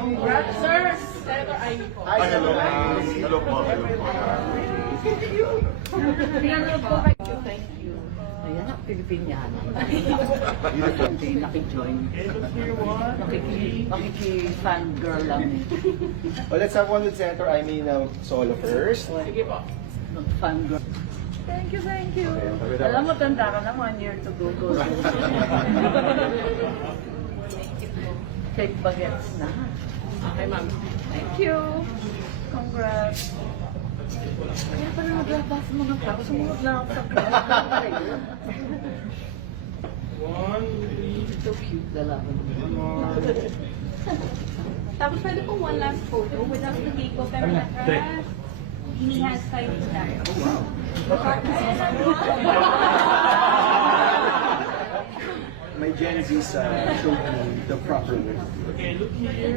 Congrats, sir. Senator Amy po. Hi, hello. Hello po. Thank you. Ayan ang Pilipiniana. Hindi naki-join. Makiki-fangirl lang. Well, let's have one with Senator Amy now solo first. Sige po. Mag-fangirl. Thank you, thank you. Okay. Alam mo, tanda ka na 1 year to go. Cake bagets na. Okay, ma'am. Thank you. Congrats. Kaya pala naglabas mo ng tao. Sumunod lang ako sa So cute, lalaban mo. Tapos pwede po one last photo without the cake ko, pero he has 5 stars. My Gen Z's showed me the proper way. Okay, look here.